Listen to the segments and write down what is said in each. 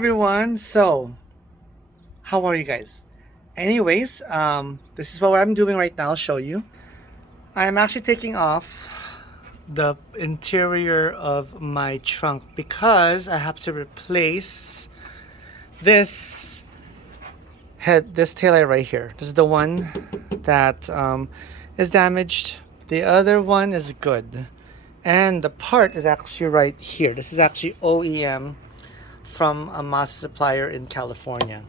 Everyone, so how are you guys? Anyways, this is what I'm doing right now. I'll show you. I'm actually taking off the interior of my trunk because I have to replace this this taillight right here. This is the one that is damaged. The other one is good, and the part is actually right here. This is actually OEM from a Mazda supplier in California,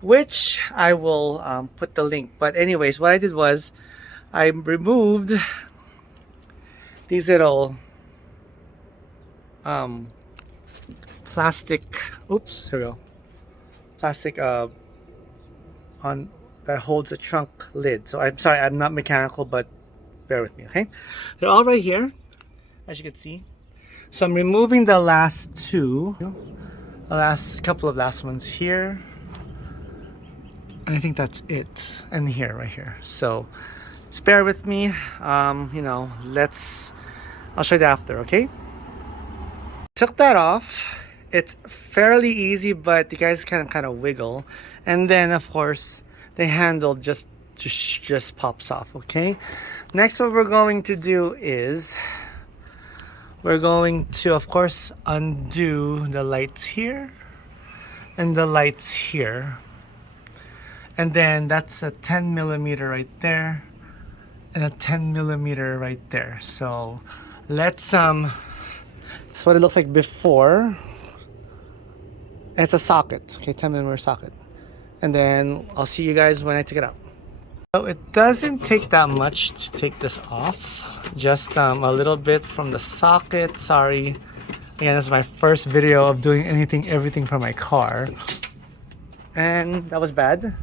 which I will put the link. But anyways, what I did was I removed these little plastic, oops, here we go, plastic on that holds the trunk lid. So I'm sorry, I'm not mechanical, but bear with me, okay? They're all right here, as you can see. So I'm removing the last two, the last couple of last ones here, and I think that's it, and here, right here. So just bear with me. I'll show you after, okay? Took that off. It's fairly easy, but you guys can kind of wiggle, and then of course the handle just pops off. Okay, next what we're going to do is we're going to, of course, undo the lights here and the lights here, and then that's a 10 millimeter right there and a 10 millimeter right there. So let's that's what it looks like before. And it's a socket, okay, 10 millimeter socket. And then I'll see you guys when I take it out. So it doesn't take that much to take this off. Just a little bit from the socket. Sorry. Again, this is my first video of doing everything for my car. And that was bad.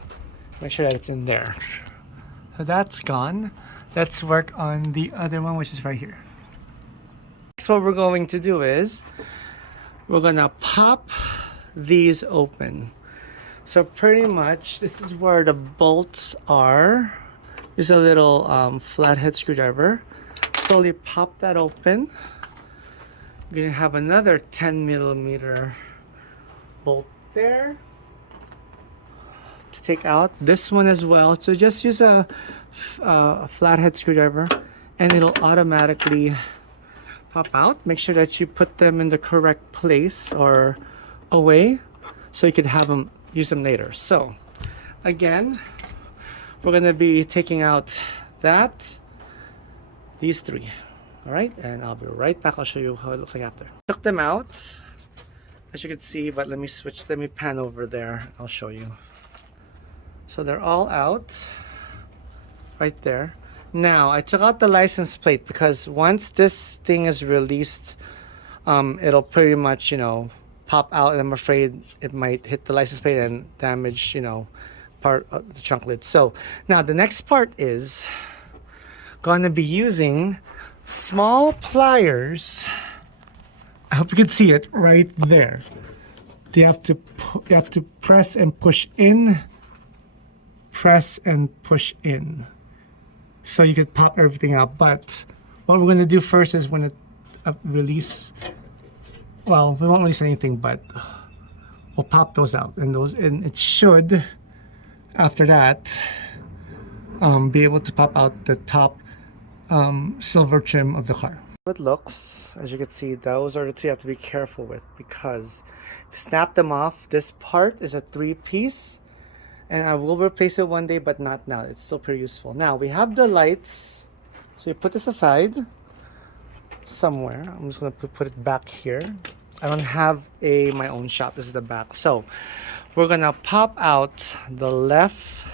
Make sure that it's in there. So that's gone. Let's work on the other one, which is right here. Next, what we're going to do is we're gonna pop these open. So pretty much this is where the bolts are. There's a little flathead screwdriver. Slowly pop that open. We're gonna have another 10 millimeter bolt there to take out. This one as well. So just use a flathead screwdriver and it'll automatically pop out. Make sure that you put them in the correct place or away so you could have them use them later. So again, we're going to be taking out these three. All right, and I'll be right back. I'll show you how it looks like after. Took them out, as you can see, but let me pan over there. I'll show you. So they're all out right there. Now I took out the license plate because once this thing is released, it'll pretty much, pop out, and I'm afraid it might hit the license plate and damage, part of the trunk lid. So now the next part is going to be using small pliers. I hope you can see it right there. You have to press and push in, press and push in, so you could pop everything out. But what we're going to do first is when it release. Well, we won't release anything, but we'll pop those out, and it should, after that, be able to pop out the top silver trim of the car. It looks, as you can see, those are the two you have to be careful with, because if you snap them off, this part is a 3-piece, and I will replace it one day, but not now. It's still pretty useful. Now we have the lights, so you put this aside somewhere. I'm just going to put it back here. I don't have my own shop. This is the back. So we're going to pop out the left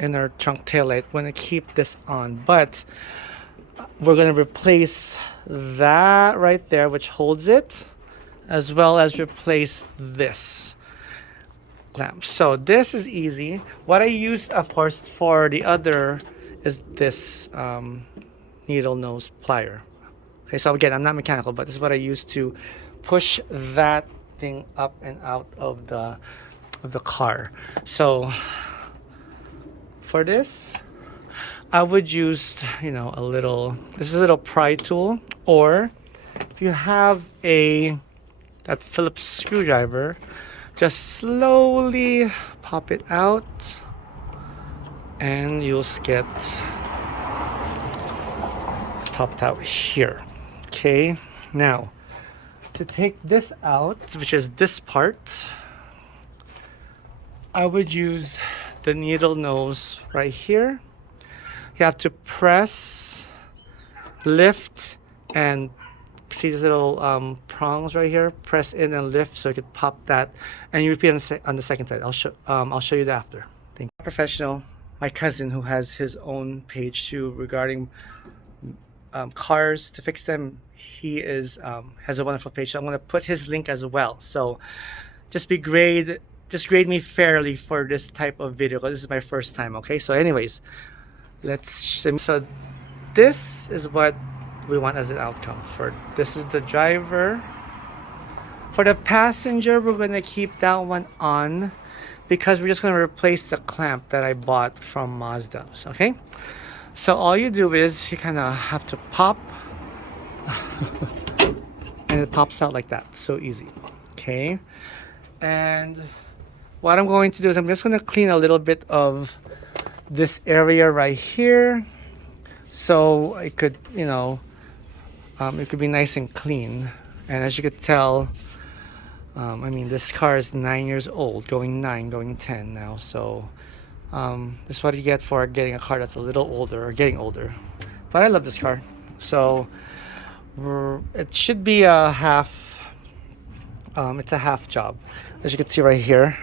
inner trunk taillight. We're going to keep this on, but we're going to replace that right there, which holds it, as well as replace this clamp. So this is easy. What I use, of course, for the other is this needle nose plier. Okay, so again, I'm not mechanical, but this is what I use to push that thing up and out of the car. So for this, I would use, this is a little pry tool, or if you have that Phillips screwdriver, just slowly pop it out and you'll get popped out here. Okay, now to take this out, which is this part, I would use the needle nose right here. You have to press, lift, and see these little prongs right here. Press in and lift so you could pop that, and you repeat on the second side. I'll show you that after. Thank you. Professional, my cousin who has his own page too regarding cars to fix them. He has a wonderful page. So I'm gonna put his link as well. So just grade me fairly for this type of video because this is my first time. Okay, so anyways, so this is what we want as an outcome. This is the driver. For the passenger, we're gonna keep that one on because we're just gonna replace the clamp that I bought from Mazda. Okay, so all you do is you kind of have to pop and it pops out like that. So easy. Okay, and what I'm going to do is I'm just going to clean a little bit of this area right here so it could, it could be nice and clean. And as you could tell, I mean, this car is 9 years old, going 10 now. So this is what you get for getting a car that's a little older or getting older. But I love this car. So it should be a half, it's a half job, as you can see right here.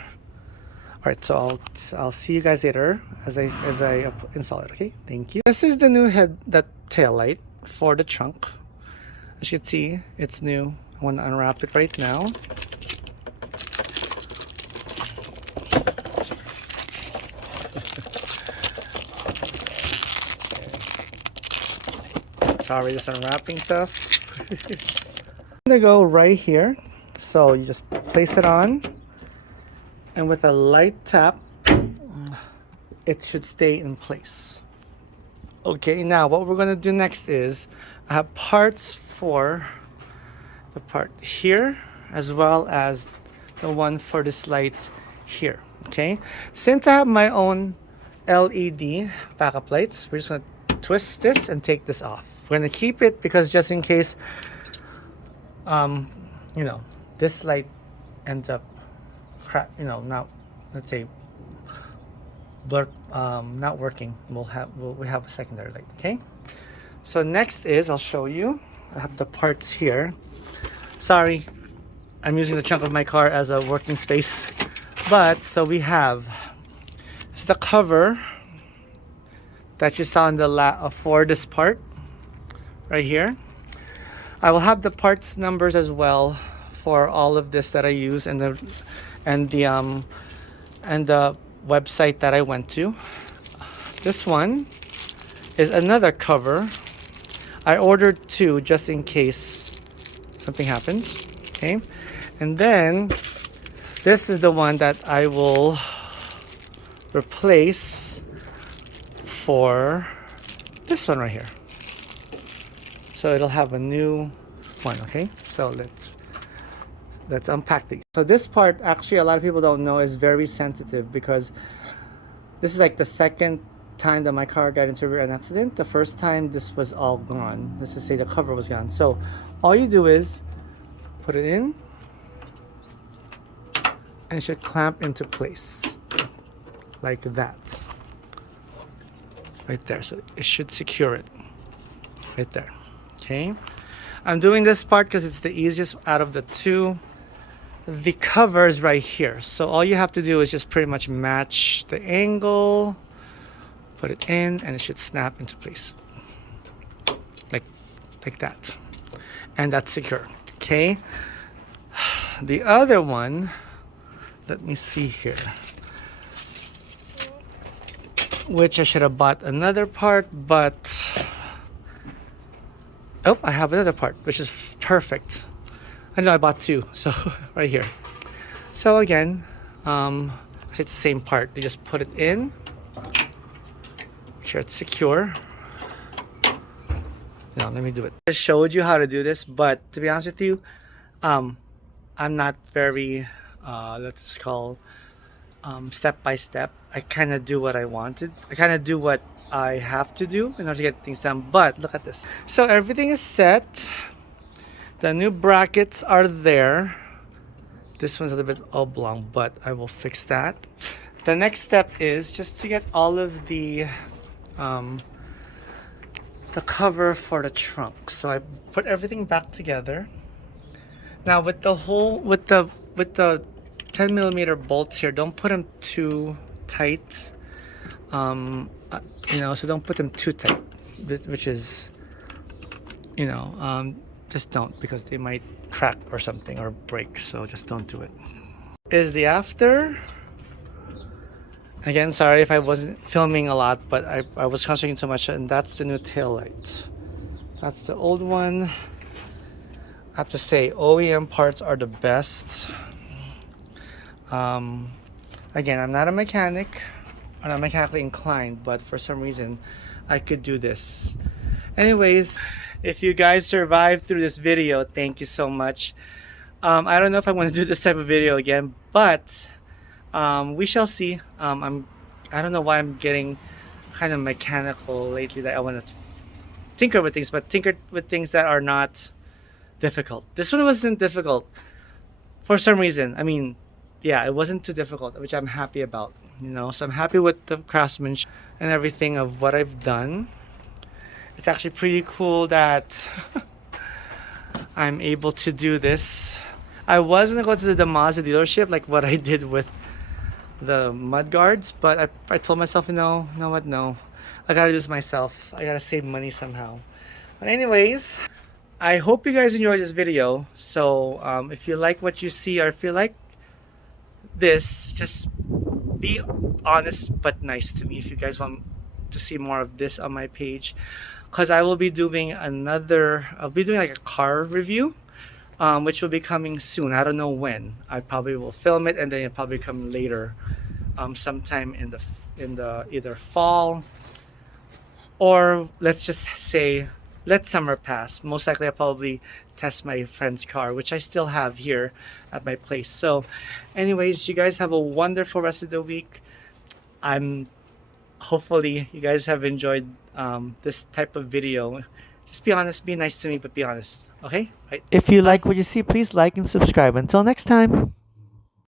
All right, so I'll see you guys later as I install it. Okay, thank you. This is the new tail light for the trunk. As you can see, it's new. I want to unwrap it right now. Sorry, just unwrapping stuff. I'm gonna go right here. So you just place it on. And with a light tap, it should stay in place. Okay, now what we're gonna do next is I have parts for the part here as well as the one for this light here. Okay, since I have my own LED backup lights, we're just gonna twist this and take this off. We're gonna keep it because just in case, this light ends up not, let's say, not working, we have a secondary light. Okay, so next is I'll show you. I have the parts here. Sorry, I'm using the trunk of my car as a working space, but so we have the cover that you saw in the for this part right here. I will have the parts numbers as well for all of this that I use and the website that I went to. This one is another cover. I ordered two just in case something happens. Okay, and then this is the one that I will replace for this one right here. So it'll have a new one. Okay, so let's unpack these. So this part, actually, a lot of people don't know, is very sensitive because this is like the second time that my car got into an accident. The first time this was all gone. Let's just say the cover was gone. So all you do is put it in and it should clamp into place like that. Right there. So it should secure it right there. Okay. I'm doing this part because it's the easiest out of the two. The cover is right here, so all you have to do is just pretty much match the angle, put it in, and it should snap into place like that, and that's secure. Okay, the other one, let me see here, which I should have bought another part, but oh, I have another part which is perfect. I know I bought two, so right here. So again, it's the same part. You just put it in, make sure it's secure, No, let me do it. I showed you how to do this, but to be honest with you, I'm not very, let's call, step by step. I kind of do what I wanted. I kind of do what I have to do in order to get things done. But look at this. So everything is set. The new brackets are there. This one's a little bit oblong, but I will fix that. The next step is just to get all of the cover for the trunk. So I put everything back together. Now with the 10mm bolts here, don't put them too tight. So don't put them too tight, which is, just don't, because they might crack or something or break. So just don't do it. Is the after. Again, sorry if I wasn't filming a lot, but I was concentrating so much, and that's the new tail light. That's the old one. I have to say, OEM parts are the best. Again, I'm not a mechanic. I'm not mechanically inclined, but for some reason, I could do this. Anyways, if you guys survived through this video, thank you so much. I don't know if I want to do this type of video again, but we shall see. I don't know why I'm getting kind of mechanical lately, that I want to tinker with things, but tinker with things that are not difficult. This one wasn't difficult for some reason. I mean, yeah, it wasn't too difficult, which I'm happy about, so I'm happy with the craftsmanship and everything of what I've done. It's actually pretty cool that I'm able to do this. I was gonna go to the Mazda dealership like what I did with the mud guards, but I told myself, no, I gotta do this myself. I gotta save money somehow. But anyways, I hope you guys enjoyed this video. So if you like what you see, or if you like this, just be honest but nice to me if you guys want to see more of this on my page, because I will be doing I'll be doing like a car review, which will be coming soon. I don't know when. I probably will film it, and then it'll probably come later, sometime in the either fall, or let's just say let summer pass. Most likely I'll probably test my friend's car, which I still have here at my place. So anyways, you guys have a wonderful rest of the week. Hopefully you guys have enjoyed this type of video. Just be honest, be nice to me, but be honest, okay? Right. If you like what you see, please like and subscribe. Until next time.